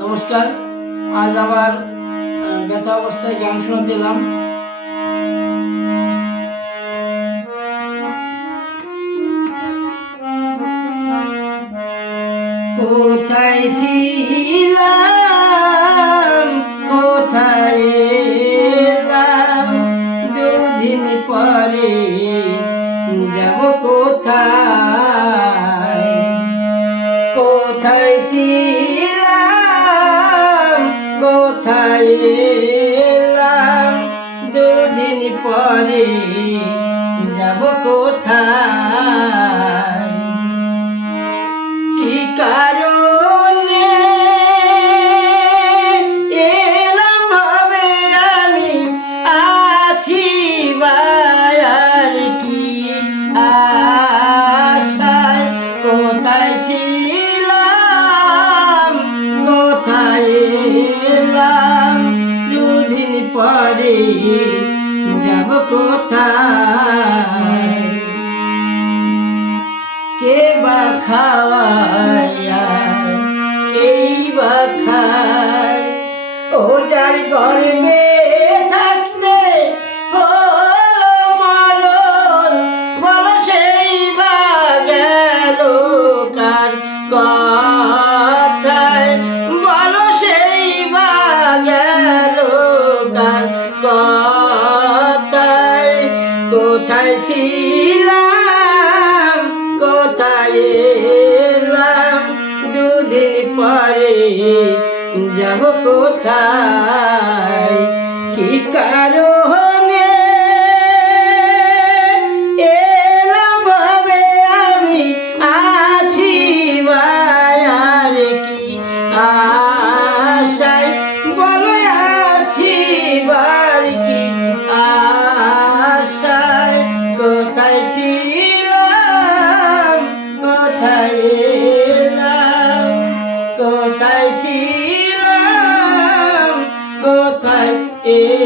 নমস্কার। আজ আবার ব্যথা অবস্থায় গান শোনাতে এলাম। কোথায় ছিলাম, কোথায় এলাম? দুদিন পরে যাব কোথায়? কোথায় ছিলাম? কোথায় এলাম। দুদিন পরে যাব কোথায়? পরে যাব কোথায়? কে বা খাওয়ায়া কেই বা খায়? ও যার গর্বে থাকতে বা কার কোথায় ছিলাম কোথায় এলাম দুদিন পরে যাব কোথায়? কি কারণে কোথায় এলাম? কোথায় ছিলাম? কোথায় এ